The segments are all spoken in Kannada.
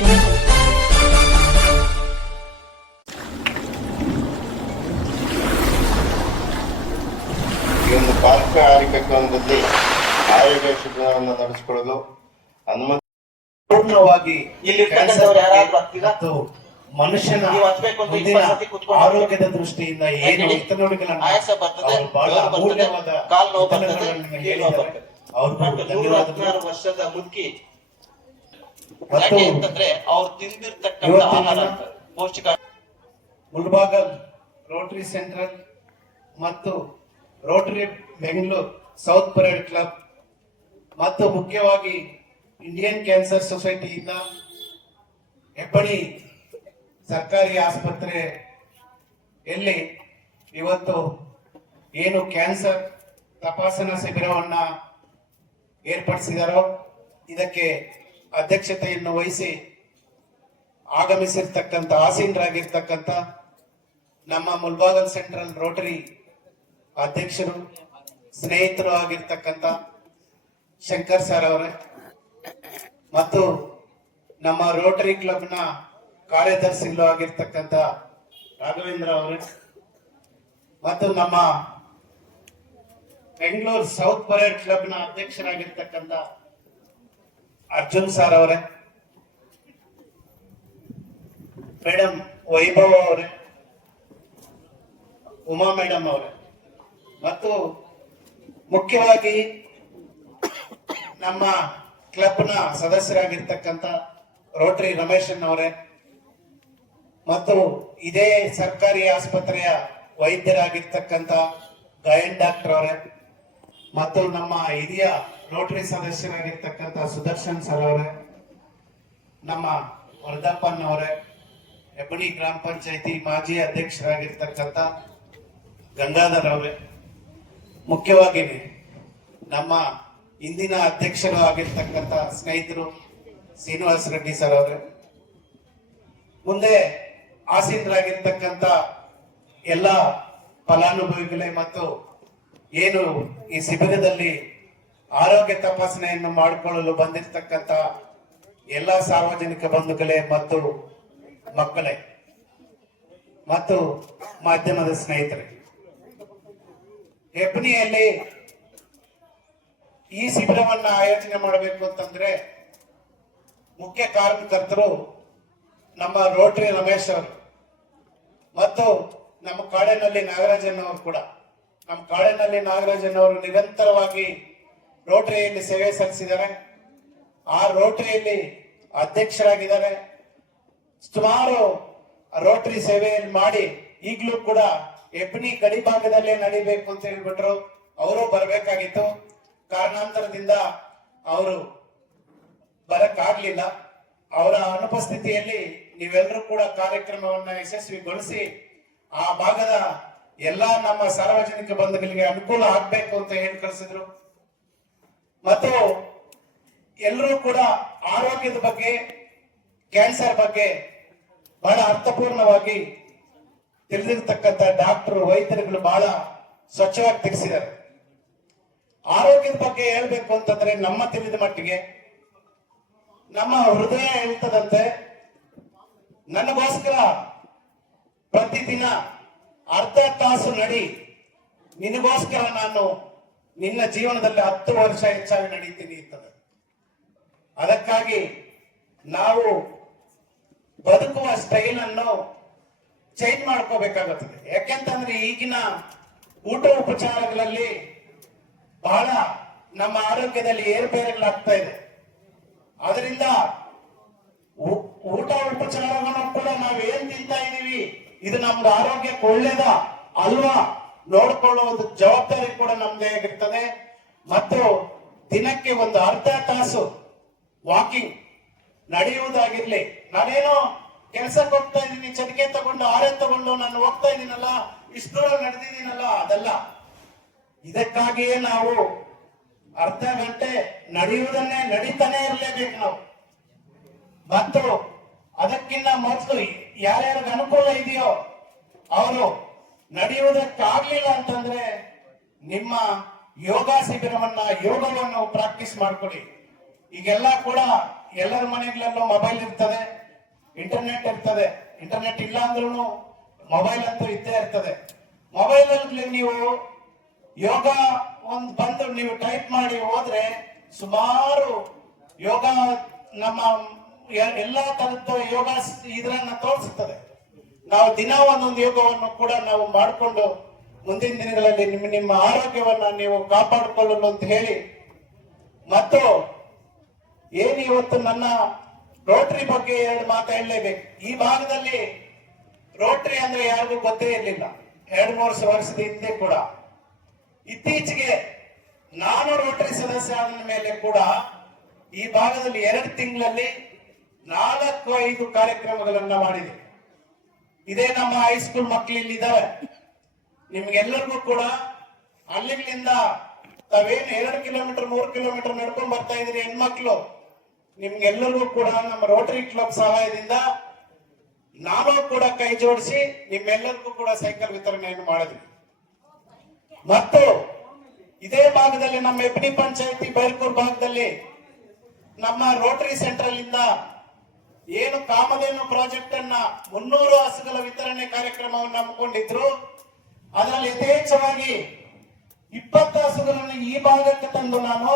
ಈ ಒಂದು ಪಾರ್ಕ ಕಾರ್ಯಕ್ರಮದಲ್ಲಿ ಆರೋಗ್ಯ ಶಿಬಿರವನ್ನು ನಡೆಸಿಕೊಳ್ಳಲು ಅನುಮತಿ ಪೂರ್ಣವಾಗಿ ಇಲ್ಲಿ ಮನುಷ್ಯನ ಆರೋಗ್ಯದ ದೃಷ್ಟಿಯಿಂದ ಏನು ಹಿತನುಡಿಗಳನ್ನು ವರ್ಷದ ಮುದುಕಿ ಅಂತಂದ್ರೆ ಅವ್ರು ತಿಂದಿರ್ತಕ್ಕಂಥ ಆಹಾರ ಪೌಷ್ಟಿಕ. ಮುಳಬಾಗಲ್ ರೋಟರಿ ಸೆಂಟ್ರಲ್ ಮತ್ತು Rotary Bengaluru south parade club ಮತ್ತು ಮುಖ್ಯವಾಗಿ ಇಂಡಿಯನ್ ಕ್ಯಾನ್ಸರ್ ಸೊಸೈಟಿಯಿಂದ ಹೆಬ್ಬಳ್ಳಿ ಸರ್ಕಾರಿ ಆಸ್ಪತ್ರೆಯಲ್ಲಿ ಇವತ್ತು ಏನು ಕ್ಯಾನ್ಸರ್ ತಪಾಸಣಾ ಶಿಬಿರವನ್ನ ಏರ್ಪಡಿಸಿದಾರೋ ಇದಕ್ಕೆ ಅಧ್ಯಕ್ಷತೆಯನ್ನು ವಹಿಸಿ ಆಗಮಿಸಿರ್ತಕ್ಕಂಥ ಆಸೀನರಾಗಿರ್ತಕ್ಕಂಥ ನಮ್ಮ ಮುಳಬಾಗಲ್ ಸೆಂಟ್ರಲ್ ರೋಟರಿ ಅಧ್ಯಕ್ಷರು ಸ್ನೇಹಿತರು ಆಗಿರ್ತಕ್ಕಂಥ ಶಂಕರ್ ಸರ್ ಅವರೇ ಮತ್ತು ನಮ್ಮ ರೋಟರಿ ಕ್ಲಬ್ನ ಕಾರ್ಯದರ್ಶಿಗಳು ಆಗಿರ್ತಕ್ಕಂಥ ರಾಘವೇಂದ್ರ ಅವರೇ ಮತ್ತು ನಮ್ಮ ಬೆಂಗಳೂರು ಸೌತ್ ಪರೇಡ್ ಕ್ಲಬ್ನ ಅಧ್ಯಕ್ಷರಾಗಿರ್ತಕ್ಕಂಥ ಅರ್ಜುನ್ ಸರ್ ಅವರೇ, ಮೇಡಮ್ ವೈಭವ್ ಅವರೇ, ಉಮಾ ಮೇಡಮ್ ಅವರೇ ಮತ್ತು ಮುಖ್ಯವಾಗಿ ನಮ್ಮ ಕ್ಲಬ್ನ ಸದಸ್ಯರಾಗಿರ್ತಕ್ಕಂಥ ರೋಟರಿ ರಮೇಶನ್ ಅವರೇ ಮತ್ತು ಇದೇ ಸರ್ಕಾರಿ ಆಸ್ಪತ್ರೆಯ ವೈದ್ಯರಾಗಿರ್ತಕ್ಕಂಥ ಗಾಯನ್ ಡಾಕ್ಟರ್ ಅವರೇ ಮತ್ತು ನಮ್ಮ ಹಿರಿಯ ರೋಟರಿ ಸದಸ್ಯರಾಗಿರ್ತಕ್ಕಂಥ ಸುದರ್ಶನ್ ಸರ್ ಅವರೇ, ನಮ್ಮ ವರದಪ್ಪನ್ ಅವರೇ, ಹೆಬ್ಬಳ್ಳಿ ಗ್ರಾಮ ಪಂಚಾಯತಿ ಮಾಜಿ ಅಧ್ಯಕ್ಷರಾಗಿರ್ತಕ್ಕಂಥ ಗಂಗಾಧರ್ ಅವರೇ, ಮುಖ್ಯವಾಗಿ ನಮ್ಮ ಇಂದಿನ ಅಧ್ಯಕ್ಷರು ಆಗಿರ್ತಕ್ಕಂಥ ಸ್ನೇಹಿತರು ಶ್ರೀನಿವಾಸ ರೆಡ್ಡಿ ಸರ್ ಅವರೇ, ಮುಂದೆ ಆಸೀನರಾಗಿರ್ತಕ್ಕಂಥ ಎಲ್ಲ ಫಲಾನುಭವಿಗಳೇ ಮತ್ತು ಏನು ಈ ಶಿಬಿರದಲ್ಲಿ ಆರೋಗ್ಯ ತಪಾಸಣೆಯನ್ನು ಮಾಡಿಕೊಳ್ಳಲು ಬಂದಿರತಕ್ಕಂಥ ಎಲ್ಲ ಸಾರ್ವಜನಿಕ ಬಂಧುಗಳೇ ಮತ್ತು ಮಕ್ಕಳೇ ಮತ್ತು ಮಾಧ್ಯಮದ ಸ್ನೇಹಿತರೆ, ಹೆಬ್ಬಣಿಯಲ್ಲಿ ಈ ಶಿಬಿರವನ್ನ ಆಯೋಜನೆ ಮಾಡಬೇಕು ಅಂತಂದ್ರೆ ಮುಖ್ಯ ಕಾರಣಕರ್ತರು ನಮ್ಮ ರೋಟರಿ ರಮೇಶ್ ಅವರು ಮತ್ತು ನಮ್ಮ ಕಾಡೇನಹಳ್ಳಿ ನಾಗರಾಜನ್ ಅವರು ಕೂಡ. ನಮ್ಮ ಕಾಡೇನಹಳ್ಳಿ ನಾಗರಾಜನ್ ಅವರು ನಿರಂತರವಾಗಿ ರೋಟರಿಯಲ್ಲಿ ಸೇವೆ ಸಲ್ಲಿಸಿದ್ದಾರೆ. ಆ ರೋಟರಿಯಲ್ಲಿ ಅಧ್ಯಕ್ಷರಾಗಿದ್ದಾರೆ. ಸುಮಾರು ರೋಟರಿ ಸೇವೆಯಲ್ಲಿ ಮಾಡಿ ಈಗಲೂ ಕೂಡ ಹೆಬ್ಬಣಿ ಗಡಿ ಭಾಗದಲ್ಲೇ ನಡಿಬೇಕು ಅಂತ ಹೇಳ್ಬಿಟ್ರು. ಅವರು ಬರಬೇಕಾಗಿತ್ತು, ಕಾರಣಾಂತರದಿಂದ ಅವರು ಬರಕ್ಕಾಗ್ಲಿಲ್ಲ. ಅವರ ಅನುಪಸ್ಥಿತಿಯಲ್ಲಿ ನೀವೆಲ್ಲರೂ ಕೂಡ ಕಾರ್ಯಕ್ರಮವನ್ನ ಯಶಸ್ವಿಗೊಳಿಸಿ ಆ ಭಾಗದ ಎಲ್ಲಾ ನಮ್ಮ ಸಾರ್ವಜನಿಕ ಬಂಧುಗಳಿಗೆ ಅನುಕೂಲ ಆಗ್ಬೇಕು ಅಂತ ಹೇಳಿ ಕಳಿಸಿದ್ರು. ಮತ್ತು ಎಲ್ಲರೂ ಕೂಡ ಆರೋಗ್ಯದ ಬಗ್ಗೆ, ಕ್ಯಾನ್ಸರ್ ಬಗ್ಗೆ ಬಹಳ ಅರ್ಥಪೂರ್ಣವಾಗಿ ತಿಳಿದಿರ್ತಕ್ಕಂಥ ಡಾಕ್ಟರ್ ವೈದ್ಯರುಗಳು ಬಹಳ ಸ್ವಚ್ಛವಾಗಿ ತಿಳಿಸಿದ್ದಾರೆ. ಆರೋಗ್ಯದ ಬಗ್ಗೆ ಹೇಳ್ಬೇಕು ಅಂತಂದ್ರೆ ನಮ್ಮ ತಿಳಿದ ಮಟ್ಟಿಗೆ ನಮ್ಮ ಹೃದಯ ಹೇಳ್ತದಂತೆ, ನನಗೋಸ್ಕರ ಪ್ರತಿದಿನ ಅರ್ಧ ತಾಸು ನಡಿ, ನಿನಗೋಸ್ಕರ ನಾನು ನಿನ್ನ ಜೀವನದಲ್ಲಿ 10 ವರ್ಷ ಹೆಚ್ಚಾಗಿ ನಡೀತೀನಿ ಅಂತದೆ. ಅದಕ್ಕಾಗಿ ನಾವು ಬದುಕುವ ಸ್ಟೈಲ್ ಅನ್ನು ಚೇಂಜ್ ಮಾಡ್ಕೋಬೇಕಾಗುತ್ತದೆ. ಯಾಕೆಂತಂದ್ರೆ ಈಗಿನ ಊಟ ಉಪಚಾರಗಳಲ್ಲಿ ಬಹಳ ನಮ್ಮ ಆರೋಗ್ಯದಲ್ಲಿ ಏರುಪೇರುಗಳಾಗ್ತಾ ಇದೆ. ಅದರಿಂದ ಊಟ ಉಪಚಾರಗಳನ್ನು ಕೂಡ ನಾವು ಏನ್ ತಿಂತಾ ಇದೀವಿ, ಇದು ನಮ್ದು ಆರೋಗ್ಯಕ್ಕೆ ಒಳ್ಳೇದ ಅಲ್ವಾ ನೋಡ್ಕೊಳ್ಳೋ ಒಂದು ಜವಾಬ್ದಾರಿ ಕೂಡ ನಮ್ದೇ ಆಗಿರ್ತದೆ. ಮತ್ತು ದಿನಕ್ಕೆ ಒಂದು ಅರ್ಧ ತಾಸು ವಾಕಿಂಗ್ ನಡೆಯುವುದಾಗಿರ್ಲಿ. ನಾನೇನೋ ಕೆಲಸಕ್ಕೆ ಹೋಗ್ತಾ ಇದ್ದೀನಿ, ಚಟಿಕೆ ತಗೊಂಡು ಆರೆ ತಗೊಂಡು ನಾನು ಹೋಗ್ತಾ ಇದ್ದೀನಲ್ಲ, ಇಷ್ಟು ದೂರ ನಡೆದಿದ್ದೀನಲ್ಲ, ಅದಲ್ಲ. ಇದಕ್ಕಾಗಿಯೇ ನಾವು ಅರ್ಧ ಗಂಟೆ ನಡೆಯುವುದನ್ನೇ ನಡೀತಾನೆ ಇರಲೇಬೇಕು ನಾವು. ಮತ್ತು ಅದಕ್ಕಿಂತ ಮೊದಲು ಯಾರ್ಯಾರಿಗೆ ಅನುಕೂಲ ಇದೆಯೋ ಅವರು ನಡೆಯುವುದಕ್ಕಾಗ್ಲಿಲ್ಲ ಅಂತಂದ್ರೆ ನಿಮ್ಮ ಯೋಗ ಶಿಬಿರವನ್ನ ಯೋಗವನ್ನು ಪ್ರಾಕ್ಟೀಸ್ ಮಾಡ್ಕೊಳ್ಳಿ. ಈಗೆಲ್ಲ ಕೂಡ ಎಲ್ಲರ ಮನೆಗಳಲ್ಲೂ ಮೊಬೈಲ್ ಇರ್ತದೆ, ಇಂಟರ್ನೆಟ್ ಇರ್ತದೆ. ಇಂಟರ್ನೆಟ್ ಇಲ್ಲ ಅಂದ್ರೂ ಮೊಬೈಲ್ ಅಂತೂ ಇದ್ದೇ ಇರ್ತದೆ. ಮೊಬೈಲ್ ಅಲ್ಲಿ ನೀವು ಯೋಗ ಒಂದು ಬಂದು ನೀವು ಟೈಪ್ ಮಾಡಿ ಹೋದ್ರೆ ಸುಮಾರು ಯೋಗ ನಮ್ಮ ಎಲ್ಲಾ ತರದ ಯೋಗ ಇದ್ರನ್ನ ತೋರಿಸುತ್ತದೆ. ನಾವು ದಿನ ಒಂದೊಂದು ಯೋಗವನ್ನು ಕೂಡ ನಾವು ಮಾಡಿಕೊಂಡು ಮುಂದಿನ ದಿನಗಳಲ್ಲಿ ನಿಮ್ಮ ಆರೋಗ್ಯವನ್ನ ನೀವು ಕಾಪಾಡಿಕೊಳ್ಳಲು ಅಂತ ಹೇಳಿ, ಮತ್ತು ಏನು ಇವತ್ತು ನನ್ನ ರೋಟರಿ ಬಗ್ಗೆ 2 ಮಾತು ಹೇಳಲೇಬೇಕು. ಈ ಭಾಗದಲ್ಲಿ ರೋಟರಿ ಅಂದ್ರೆ ಯಾರಿಗೂ ಗೊತ್ತೇ ಇರಲಿಲ್ಲ 2-3 ವರ್ಷದ ಹಿಂದೆ ಕೂಡ. ಇತ್ತೀಚೆಗೆ ನಾನು ರೋಟರಿ ಸದಸ್ಯ ಆದ ಮೇಲೆ ಕೂಡ ಈ ಭಾಗದಲ್ಲಿ 2 ತಿಂಗಳಲ್ಲಿ 4-5 ಕಾರ್ಯಕ್ರಮಗಳನ್ನ ಮಾಡಿದೆ. ಇದೇ ನಮ್ಮ ಹೈಸ್ಕೂಲ್ ಮಕ್ಕಳು ಇಲ್ಲಿದ್ದಾರೆ. ನಿಮ್ಗೆಲ್ಲರಿಗೂ ಕೂಡ ಹಳ್ಳಿಗಳಿಂದ ತಾವೇನು 2 ಕಿಲೋಮೀಟರ್ 3 ಕಿಲೋಮೀಟರ್ ನಡ್ಕೊಂಡ್ ಬರ್ತಾ ಇದ್ರಿ ಹೆಣ್ಮಕ್ಳು, ನಿಮ್ಗೆಲ್ಲರಿಗೂ ಕೂಡ ನಮ್ಮ ರೋಟರಿ ಕ್ಲಬ್ ಸಹಾಯದಿಂದ ನಾನು ಕೂಡ ಕೈ ಜೋಡಿಸಿ ನಿಮ್ಮೆಲ್ಲರಿಗೂ ಕೂಡ ಸೈಕಲ್ ವಿತರಣೆಯನ್ನು ಮಾಡಿದ್ವಿ. ಮತ್ತು ಇದೇ ಭಾಗದಲ್ಲಿ ನಮ್ಮ ಹೆಬ್ನಿ ಪಂಚಾಯತಿ ಬೈರ್ಕೂರ್ ಭಾಗದಲ್ಲಿ ನಮ್ಮ ರೋಟರಿ ಸೆಂಟ್ರಲ್ ಇಂದ ಏನು ಕಾಮಧೇನು ಪ್ರಾಜೆಕ್ಟ್ ಅನ್ನ 300 ಹಸುಗಳ ವಿತರಣೆ ಕಾರ್ಯಕ್ರಮವನ್ನು ಹಮ್ಮಿಕೊಂಡಿದ್ರು. ಅದರಲ್ಲಿ ಯಥೇಚ್ಛವಾಗಿ 20 ಹಸುಗಳನ್ನು ಈ ಭಾಗಕ್ಕೆ ತಂದು ನಾನು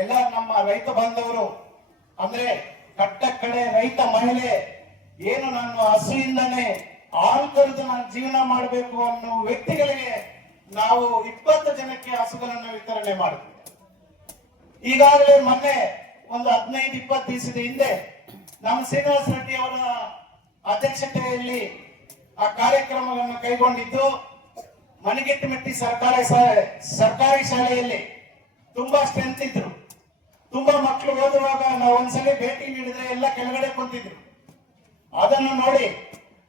ಎಲ್ಲ ನಮ್ಮ ರೈತ ಬಾಂಧವರು ಅಂದ್ರೆ ಕಟ್ಟ ಕಡೆ ರೈತ ಮಹಿಳೆ ಏನು ನಾನು ಹಸುವಿಂದನೇ ಹಾಲು ಕರೆದು ನಾನು ಜೀವನ ಮಾಡಬೇಕು ಅನ್ನೋ ವ್ಯಕ್ತಿಗಳಿಗೆ ನಾವು 20 ಜನಕ್ಕೆ ಹಸುಗಳನ್ನು ವಿತರಣೆ ಮಾಡಿದ್ವಿ. ಈಗಾಗಲೇ ಮೊನ್ನೆ ಒಂದು 15-20 ದಿವಸದ ಹಿಂದೆ ನಮ್ಮ ಶ್ರೀನಿವಾಸ ರೆಡ್ಡಿ ಅವರ ಅಧ್ಯಕ್ಷತೆಯಲ್ಲಿ ಆ ಕಾರ್ಯಕ್ರಮವನ್ನು ಕೈಗೊಂಡಿದ್ದು. ಮಣಿಗೆಟ್ಟಿಮೆಟ್ಟಿ ಸರ್ಕಾರಿ ಶಾಲೆಯಲ್ಲಿ ತುಂಬಾ ಸ್ಟ್ರೆಂತ್ ಇದ್ರು. ತುಂಬಾ ಮಕ್ಕಳು ಓದುವಾಗ ನಾವು ಒಂದ್ಸಲಿ ಭೇಟಿ ನೀಡಿದ್ರೆ ಎಲ್ಲ ಕೆಳಗಡೆ ಕುಂತಿದ್ರು. ಅದನ್ನು ನೋಡಿ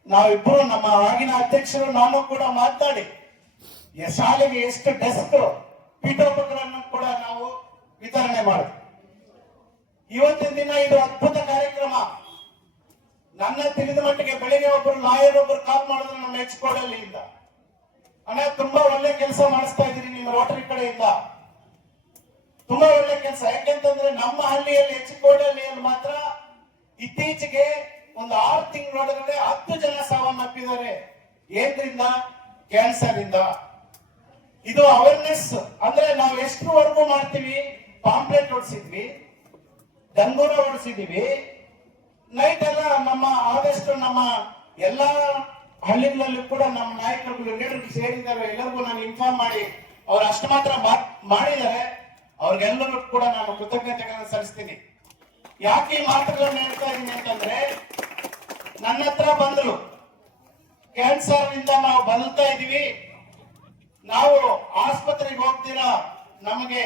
ನಾವಿಬ್ಬರು ನಮ್ಮ ಆಗಿನ ಅಧ್ಯಕ್ಷರು ನಾನು ಕೂಡ ಮಾತಾಡಿ ಶಾಲೆಗೆ ಎಷ್ಟು ಡೆಸ್ಕ್ ಪೀಠೋಪಕರಣ ಕೂಡ ನಾವು ವಿತರಣೆ ಮಾಡಿದ್ವಿ. ಇವತ್ತಿನ ದಿನ ಇದು ಅದ್ಭುತ ಕಾರ್ಯಕ್ರಮ. ನನ್ನ ತಿಳಿದ ಮಟ್ಟಿಗೆ ಬೆಳಿಗ್ಗೆ ಒಬ್ಬರು ಲಾಯರ್ ಒಬ್ಬರು ಕಾಲ್ ಮಾಡಿದ್ರು ನಮ್ಮ ಹೆಚ್ಕೋಡಲ್ಲಿ ಇಂದ, ಅಣ್ಣ ತುಂಬಾ ಒಳ್ಳೆ ಕೆಲಸ ಮಾಡಿಸ್ತಾ ಇದ್ದೀರಿ ನಿಮ್ಮ ರೋಟರಿ ಕಡೆಯಿಂದ, ತುಂಬಾ ಒಳ್ಳೆ ಕೆಲಸ. ಯಾಕೆಂತಂದ್ರೆ ನಮ್ಮ ಹಳ್ಳಿಯಲ್ಲಿ ಹೆಚ್ಕೋಡಲ್ಲಿ ಮಾತ್ರ ಇತ್ತೀಚೆಗೆ ಒಂದು 6 ತಿಂಗಳೊಳಗಡೆ 10 ಜನ ಸಾವನ್ನಪ್ಪಿದ್ದಾರೆ. ಏನ್ರಿಂದ? ಕ್ಯಾನ್ಸರ್ ಇಂದ. ಇದು ಅವೇರ್ನೆಸ್ ಅಂದ್ರೆ ನಾವು ಎಷ್ಟರವರೆಗೂ ಮಾಡ್ತೀವಿ, ಪಾಂಪ್ಲೆಟ್ ಹೊಡಿಸಿದ್ವಿ, ಡಂಗೂರ ಹೊಡಿಸಿದೀವಿ, ನೈಟ್ ಎಲ್ಲ ನಮ್ಮ ಆದಷ್ಟು ನಮ್ಮ ಎಲ್ಲಾ ಹಳ್ಳಿಗಳಲ್ಲಿ ಕೂಡ ನಮ್ಮ ನಾಯಕರುಗಳು ಲೀಡರ್ಗಳು ಸೇರಿದ್ದಾರೆ. ಎಲ್ಲರಿಗೂ ನಾನು ಇನ್ಫಾರ್ಮ್ ಮಾಡಿ ಅವ್ರು ಅಷ್ಟು ಮಾತ್ರ ಮಾಡಿದ್ದಾರೆ. ಅವ್ರಿಗೆಲ್ಲರೂ ಕೂಡ ನಾನು ಕೃತಜ್ಞತೆಗಳನ್ನು ಸಲ್ಲಿಸ್ತೀನಿ. ಯಾಕೆ ಈ ಮಾತುಗಳನ್ನು ಹೇಳ್ತಾ ಇದ್ದೀನಿ ಅಂತಂದ್ರೆ, ನನ್ನ ಹತ್ರ ಬಂದ್ರು ಕ್ಯಾನ್ಸರ್ ಇಂದ ನಾವು ಬಳಲ್ತಾ ಇದೀವಿ, ನಾವು ಆಸ್ಪತ್ರೆಗೆ ಹೋಗ್ತೀರಾ, ನಮಗೆ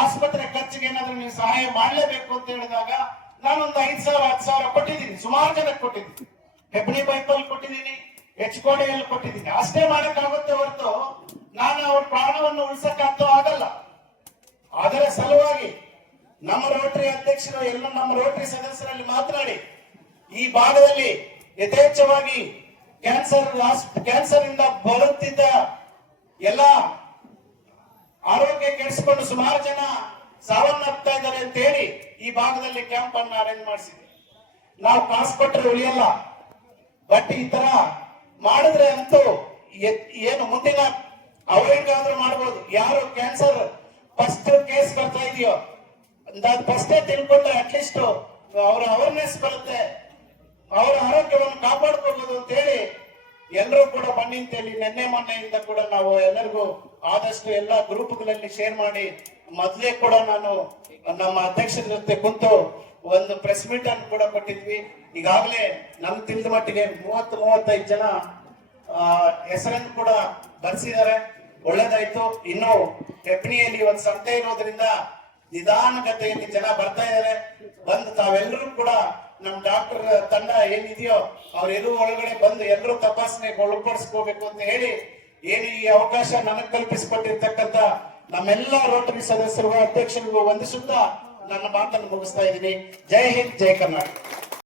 ಆಸ್ಪತ್ರೆ ಖರ್ಚಿಗೆ ಏನಾದ್ರೂ ನೀವು ಸಹಾಯ ಮಾಡಲೇಬೇಕು ಅಂತ ಹೇಳಿದಾಗ ನಾನೊಂದು 5,000-10,000 ಕೊಟ್ಟಿದ್ದೀನಿ. ಸುಮಾರು ಜನಕ್ಕೆ ಕೊಟ್ಟಿದ್ದೀನಿ. ಹೆಬ್ನಿ ಬೈಪಲ್ ಕೊಟ್ಟಿದ್ದೀನಿ, ಹೆಚ್ಕೋಡಿಯಲ್ಲಿ ಕೊಟ್ಟಿದ್ದೀನಿ. ಅಷ್ಟೇ ಮಾಡಕ್ಕಾಗುತ್ತೆ ಹೊರತು ನಾನು ಅವ್ರ ಪ್ರಾಣವನ್ನು ಉಳಿಸಕ್ಕಾಗ್ತೋ ಆಗಲ್ಲ. ಅದರ ಸಲುವಾಗಿ ನಮ್ಮ ರೋಟರಿ ಅಧ್ಯಕ್ಷರು ಎಲ್ಲ ನಮ್ಮ ರೋಟರಿ ಸದಸ್ಯರಲ್ಲಿ ಮಾತನಾಡಿ ಈ ಭಾಗದಲ್ಲಿ ಯಥೇಚ್ಛವಾಗಿ ಕ್ಯಾನ್ಸರ್ ಇಂದ ಬರುತ್ತಿದ್ದ ಎಲ್ಲ ಆರೋಗ್ಯ ಕೆಡಿಸಿಕೊಂಡು ಸುಮಾರು ಜನ ಸಾವನ್ನಪ್ತಾ ಇದ್ದಾರೆ ಅಂತ ಹೇಳಿ ಈ ಭಾಗದಲ್ಲಿ ಕ್ಯಾಂಪ್ ಅನ್ನು ಅರೇಂಜ್ ಮಾಡಿಸಿದ್ವಿ. ನಾವು ಕಾಸು ಕೊಟ್ಟರೆ ಉಳಿಯಲ್ಲ, ಬಟ್ ಈ ತರ ಮಾಡಿದ್ರೆ ಅಂತೂ ಏನು ಮುಂದಿನ ಅವರಿಗಾದ್ರೂ ಮಾಡ್ಬೋದು. ಯಾರು ಕ್ಯಾನ್ಸರ್ ಫಸ್ಟ್ ಕೇಸ್ ಬರ್ತಾ ಇದೆಯೋ ಫಸ್ಟೇ ತಿಳ್ಕೊಂಡ್ರೆ ಅಟ್ಲೀಸ್ಟ್ ಅವರ ಅವೇರ್ನೆಸ್ ಬರುತ್ತೆ, ಅವರ ಆರೋಗ್ಯವನ್ನು ಕಾಪಾಡ್ಕೋಬಹುದು ಅಂತ ಹೇಳಿ ಎಲ್ಲರೂ ಕೂಡ ಬನ್ನಿ ಅಂತ ಹೇಳಿ ನಿನ್ನೆ ಮೊನ್ನೆಯಿಂದ ಕೂಡ ನಾವು ಎಲ್ಲರಿಗೂ ಆದಷ್ಟು ಎಲ್ಲಾ ಗ್ರೂಪ್ಗಳಲ್ಲಿ ಶೇರ್ ಮಾಡಿ, ಮೊದಲೇ ಕೂಡ ನಾನು ನಮ್ಮ ಅಧ್ಯಕ್ಷರ ಜೊತೆ ಕುಂತು ಒಂದು ಪ್ರೆಸ್ ಮೀಟ್ ಅನ್ನು ಕೂಡ ಕೊಟ್ಟಿದ್ವಿ. ಈಗಾಗಲೇ ನಮ್ ತಿಳಿದ ಮಟ್ಟಿಗೆ 30-35 ಜನ ಹೆಸರನ್ನು ಕೂಡ ಬರ್ಸಿದ್ದಾರೆ. ಒಳ್ಳೇದಾಯ್ತು. ಇನ್ನು ಹೆಬ್ನಿಯಲ್ಲಿ ಒಂದು ಸಂತೆ ಇರೋದ್ರಿಂದ ನಿಧಾನಗತಿಯಲ್ಲಿ ಜನ ಬರ್ತಾ ಇದ್ದಾರೆ. ಬಂದು ತಾವೆಲ್ಲರೂ ಕೂಡ ನಮ್ ಡಾಕ್ಟರ್ ತಂಡ ಏನಿದೆಯೋ ಅವ್ರೆಲ್ಲೂ ಒಳಗಡೆ ಬಂದು ಎಲ್ಲರೂ ತಪಾಸಣೆಗೆ ಒಳಪಡಿಸ್ಕೋಬೇಕು ಅಂತ ಹೇಳಿ ಏನು ಈ ಅವಕಾಶ ನನಗೆ ಕಲ್ಪಿಸಿಕೊಟ್ಟಿರ್ತಕ್ಕಂಥ ನಮ್ಮೆಲ್ಲ ರೋಟರಿ ಸದಸ್ಯರಿಗೂ ಅಧ್ಯಕ್ಷರಿಗೂ ವಂದಿಸುತ್ತಾ ನನ್ನ ಮಾತನ್ನು ಮುಗಿಸ್ತಾ ಇದ್ದೀನಿ. ಜೈ ಹಿಂದ್, ಜೈ ಕರ್ನಾಟಕ.